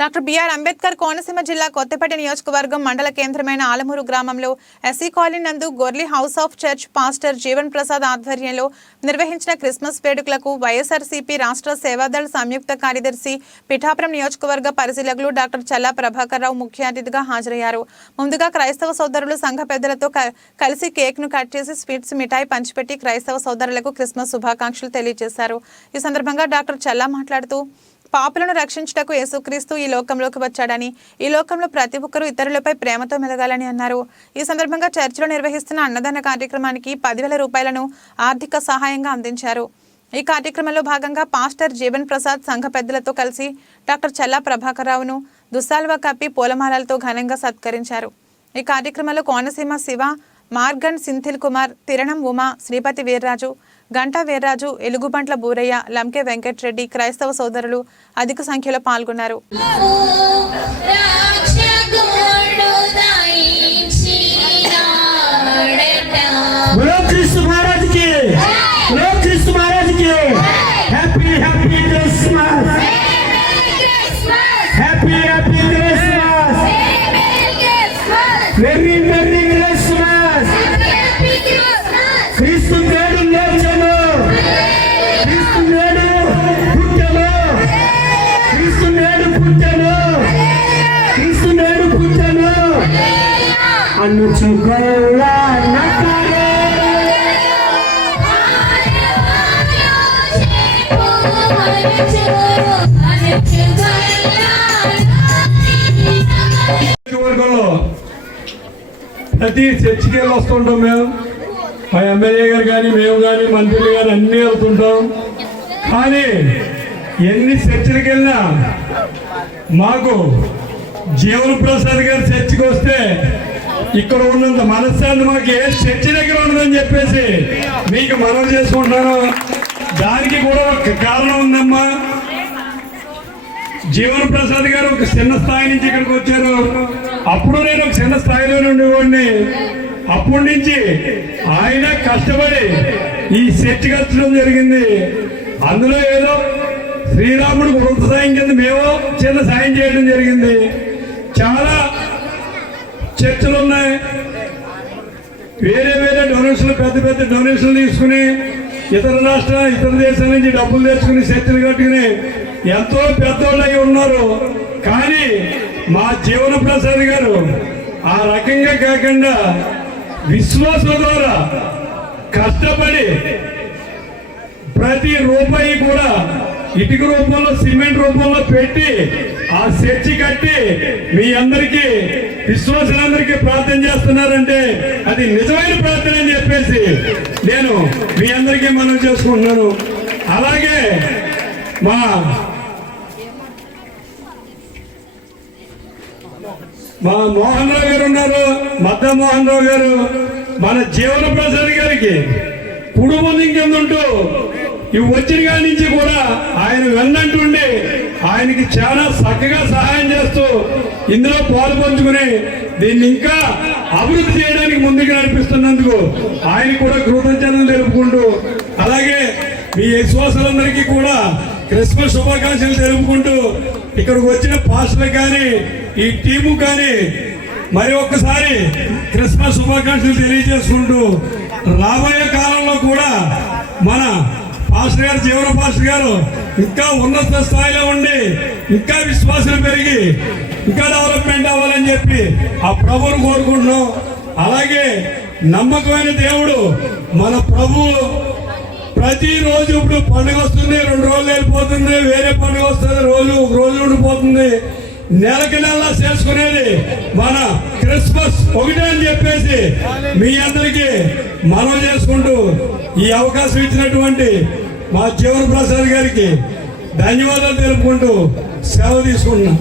Doctor BR Ambedkar Konaseema జిల్లా కొత్తపేట నియోజకవర్గం మండల కేంద్రమైన ఆలమూరు గ్రామంలో ఎస్సీ కాలనీ నందు Gorli house of church pastor Jeevan Prasad ఆధ్వర్యంలో నిర్వహించిన క్రిస్మస్ వేడుకలకు వైఎస్ఆర్సీపీ రాష్ట్ర సేవాదళ సంయుక్త కార్యదర్శి పిఠాపురం నియోజకవర్గ పరిశీలకులు డాక్టర్ చల్లా ప్రభాకర్ రావు ముఖ్య అతిథిగా హాజరయ్యారు. ముందుగా క్రైస్తవ సోదరులు సంఘ పెద్దలతో కలిసి కేక్ ను కట్ చేసి స్వీట్స్ మిఠాయి పంచిపెట్టి క్రైస్తవ సోదరులకు క్రిస్మస్ శుభాకాంక్షలు తెలియజేశారు. ఈ సందర్భంగా డాక్టర్ చల్లా మాట్లాడుతూ పాపులను రక్షించుటకు యేసుక్రీస్తు ఈ లోకంలోకి వచ్చాడని, ఈ లోకంలో ప్రతి ఒక్కరూ ఇతరులపై ప్రేమతో మెలగాలని అన్నారు. ఈ సందర్భంగా చర్చిలో నిర్వహిస్తున్న అన్నదాన కార్యక్రమానికి 10,000 రూపాయలను ఆర్థిక సహాయంగా అందించారు. ఈ కార్యక్రమంలో భాగంగా పాస్టర్ జీవన్ ప్రసాద్ సంఘ పెద్దలతో కలిసి డాక్టర్ చల్లా ప్రభాకర్ రావును దుస్సాల్వా కప్పి పూలమాలలతో ఘనంగా సత్కరించారు. ఈ కార్యక్రమంలో కోనసీమ శివ, మార్గన్ సింథిల్ కుమార్, తిరణం ఉమా, శ్రీపతి వీర్రాజు, గంటా వీర్రాజు, ఎలుగుబంట్ల బూరయ్య, లంకే వెంకటరెడ్డి, క్రైస్తవ సోదరులు అధిక సంఖ్యలో పాల్గొన్నారు. ప్రతి చర్చికి వెళ్ళి వస్తుంటాం. మేము మా ఎమ్మెల్యే గారు కానీ మేము కానీ మంత్రులు కానీ అన్నీ వెళ్తుంటాం. కానీ ఎన్ని చర్చిలకు వెళ్ళినా మాకు జీవన్ ప్రసాద్ గారు చర్చికి వస్తే ఇక్కడ ఉన్నంత మనశ్శాంతి మాకు ఏ చర్చి దగ్గర ఉండదని చెప్పేసి మీకు మనవి చేసుకుంటున్నాను. దానికి కూడా ఒక కారణం ఉందమ్మా. జీవన్ ప్రసాద్ గారు ఒక చిన్న స్థాయి నుంచి ఇక్కడికి వచ్చారు. అప్పుడు నేను ఒక చిన్న స్థాయిలో ఉండేవాడిని. అప్పటి నుంచి ఆయన కష్టపడి ఈ చర్చి కట్టడం జరిగింది. అందులో ఏదో శ్రీరాముడికి కొంత సాయం కింద మేము చిన్న సాయం చేయడం జరిగింది. చాలా చర్చలు ఉన్నాయి. వేరే వేరే డొనేషన్లు, పెద్ద పెద్ద డొనేషన్లు తీసుకుని ఇతర రాష్ట్రాలు, ఇతర దేశాల నుంచి డబ్బులు తెచ్చుకుని చర్చలు కట్టుకుని ఎంతో పెద్దోళ్ళు అయి ఉన్నారు. కానీ మా జీవన ప్రసాద్ గారు ఆ రకంగా కాకుండా విశ్వాసం ద్వారా కష్టపడి ప్రతి రూపాయి కూడా ఇటుక రూపంలో, సిమెంట్ రూపంలో పెట్టి ఆ చర్చి కట్టి మీ అందరికీ, విశ్వాసులందరికీ ప్రార్థన చేస్తున్నారంటే అది నిజమైన ప్రార్థన అని చెప్పేసి నేను మీ అందరికీ మనవి చేసుకుంటున్నాను. అలాగే మా మోహన్ రావు గారు ఉన్నారు, మద్దా మోహన్ రావు గారు. మన జీవన ప్రసాద్ గారికి పుడు ముందు ఇంకెందుంటూ ఇవి వచ్చిన కాడి నుంచి కూడా ఆయన వెన్నంటుండి ఆయనకి చాలా చక్కగా సహాయం చేస్తూ ఇందులో పాలు పంచుకుని దీన్ని ఇంకా అభివృద్ధి చేయడానికి ముందుకు నడిపిస్తున్నందుకు ఆయన కూడా కృతజ్ఞతలు తెలుపుకుంటూ, అలాగే మీ విశ్వాసులందరికీ కూడా క్రిస్మస్ శుభాకాంక్షలు తెలుపుకుంటూ ఇక్కడికి వచ్చిన పాస్టర్లకు కానీ ఈ టీము కానీ మరి ఒక్కసారి క్రిస్మస్ శుభాకాంక్షలు తెలియజేసుకుంటూ రాబోయే కాలంలో కూడా మన పాస్టర్ గారు, జీవన పాస్టర్ గారు ఇంకా ఉన్నత స్థాయిలో ఉండి ఇంకా విశ్వాసాలు పెరిగి ఇంకా డెవలప్మెంట్ అవ్వాలని చెప్పి ఆ ప్రభువును కోరుకుంటున్నాం. అలాగే నమ్మకమైన దేవుడు మన ప్రభువు ప్రతిరోజు, ఇప్పుడు పండుగ వస్తుంది, 2 రోజులు వెళ్ళిపోతుంది, వేరే పండుగ వస్తుంది, ఒక రోజు ఉండిపోతుంది. నెలకి నెల చేసుకునేది మన క్రిస్మస్ ఒకటే అని చెప్పేసి మీ అందరికీ మనవి చేసుకుంటూ ఈ అవకాశం ఇచ్చినటువంటి మా జీవన్ ప్రసాద్ గారికి ధన్యవాదాలు తెలుపుకుంటూ సెలవు తీసుకుంటున్నాం.